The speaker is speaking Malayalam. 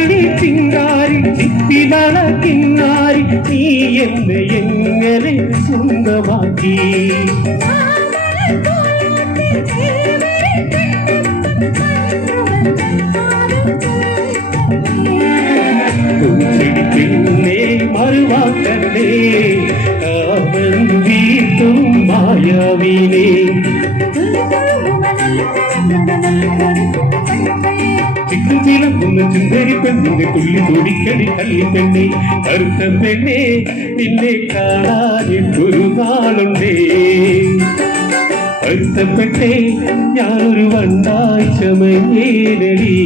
ചിരിക്കടി ചിങ്കാരി ചിപ്പിലള കിന്നാരി നീ എന്നെ എങ്ങനെ സ്വന്തമാക്കി പിന്നെ മറുവാക്കല്ലേ അവൻ വീട്ടും മായാവിനെ ചിക്കുചിലക്കുന്ന ചുന്ദരി പെണ്ണിന്റെ തുള്ളി തുടിക്കടി കള്ളിപ്പെണ്ണെ കറുത്ത പെണ്ണെ നിന്നെ കാണാൻ ഒരു നാളുണ്ടേ കറുത്തപ്പെട്ടേ ഞാനൊരു വണ്ടാഴ്ച മഞ്ഞേലടി